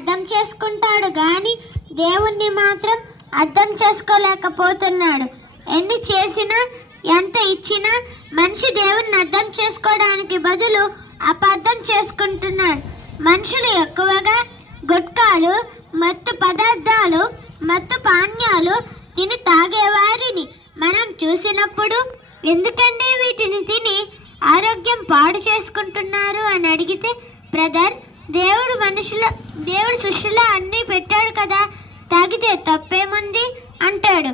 అర్థం చేసుకుంటాడు కానీ దేవుణ్ణి మాత్రం అర్థం చేసుకోలేకపోతున్నాడు. ఎన్ని చేసినా ఎంత ఇచ్చినా మనిషి దేవుణ్ణి అర్థం చేసుకోవడానికి బదులు అపార్థం చేసుకుంటున్నాడు. మనుషులు ఎక్కువగా గుట్కాలు, మత్తు పదార్థాలు, మత్తు పానీయాలు తిని తాగేవారిని మనం చూసినప్పుడు ఎందుకంటే వీటిని తిని ఆరోగ్యం పాడు చేసుకుంటున్నారు అని అడిగితే, బ్రదర్, దేవుడు సృష్టిలో అన్నీ పెట్టాడు కదా, తాగితే తప్పేముంది అంటాడు.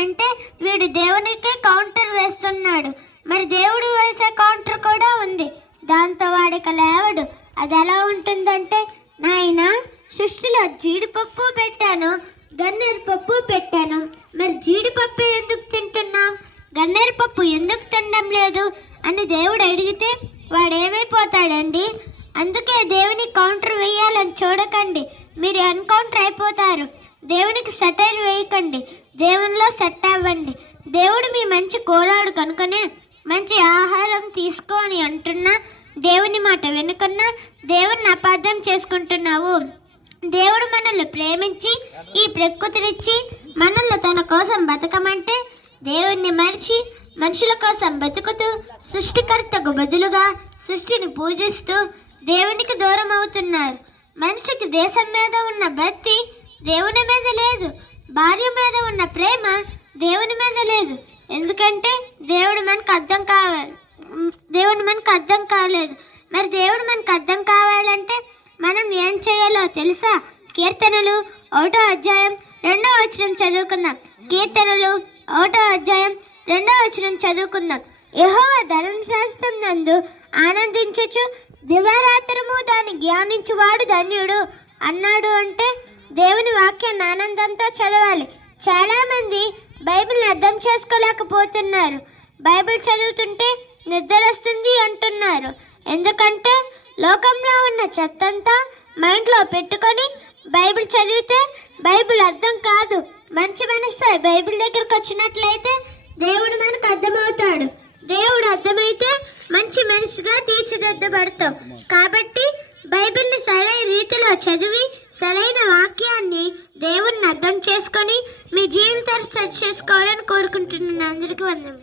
అంటే వీడు దేవునికి కౌంటర్ వేస్తున్నాడు. మరి దేవుడు వేసే కౌంటర్ కూడా ఉంది, దాంతో వాడికి లేవడు. అది ఎలా ఉంటుందంటే, నాయన సృష్టిలో జీడిపప్పు పెట్టాను, గన్నేరు పప్పు పెట్టాను, మరి జీడిపప్పు ఎందుకు తింటున్నావు, గన్నేరు పప్పు ఎందుకు తినడం లేదు అని దేవుడు అడిగితే వాడేమైపోతాడండి? అందుకే దేవుని కౌంటర్ వేయాలని చూడకండి, మీరు ఎన్కౌంటర్ అయిపోతారు. దేవునికి సెటైర్ వేయకండి, దేవునిలో సెట్ అవ్వండి. దేవుడు మీ మంచి కోరాడు కనుకనే మంచి ఆహారం తీసుకొని అంటున్నా, దేవుని మాట వెనుకన్నా దేవుణ్ణి అపార్థం చేసుకుంటున్నావు. దేవుడు మనల్ని ప్రేమించి ఈ ప్రకృతినిచ్చి మనల్ని తన కోసం బతకమంటే దేవుణ్ణి మరిచి మనుషుల కోసం బతుకుతూ సృష్టికర్తకు బదులుగా సృష్టిని పూజిస్తూ దేవునికి దూరం అవుతున్నారు. మనిషికి దేశం మీద ఉన్న భక్తి దేవుని మీద లేదు, భార్య మీద ఉన్న ప్రేమ దేవుని మీద లేదు. ఎందుకంటే దేవుడు మనకు అర్థం కాలేదు. మరి దేవుడు మనకు అర్థం కావాలంటే మనం ఏం చేయాలో తెలుసా? కీర్తనలు 1వ అధ్యాయం 2వ వచనం చదువుకుందాం. కీర్తనలు 1వ అధ్యాయం 2వ వచనం చదువుకుందాం. యెహోవా ధర్మశాస్త్రం నందు ఆనందించుచు దివారాత్రము దాన్ని ధ్యానించువాడు ధన్యుడు అన్నాడు. అంటే దేవుని వాక్యాన్ని ఆనందంతో చదవాలి. చాలామంది బైబిల్ని అర్థం చేసుకోలేకపోతున్నారు. బైబిల్ చదువుతుంటే నిద్ర వస్తుంది అంటున్నారు. ఎందుకంటే లోకంలో ఉన్న చెత్తంతా మైండ్లో పెట్టుకొని బైబిల్ చదివితే బైబిల్ అర్థం కాదు. మంచి మనసు బైబిల్ దగ్గరకు వచ్చినట్లయితే దేవుడు మనకు అర్థమవుతాడు. దేవుడు అర్థమైతే మంచి మనసుగా తీర్చిదిద్దబడతాం. కాబట్టి బైబిల్ని సరైన రీతిలో చదివి సరైన వాక్యాన్ని దేవుణ్ణి అర్థం చేసుకొని మీ జీవితాన్ని సెట్ చేసుకోవాలని కోరుకుంటున్నాను. అందరికీ వందనం.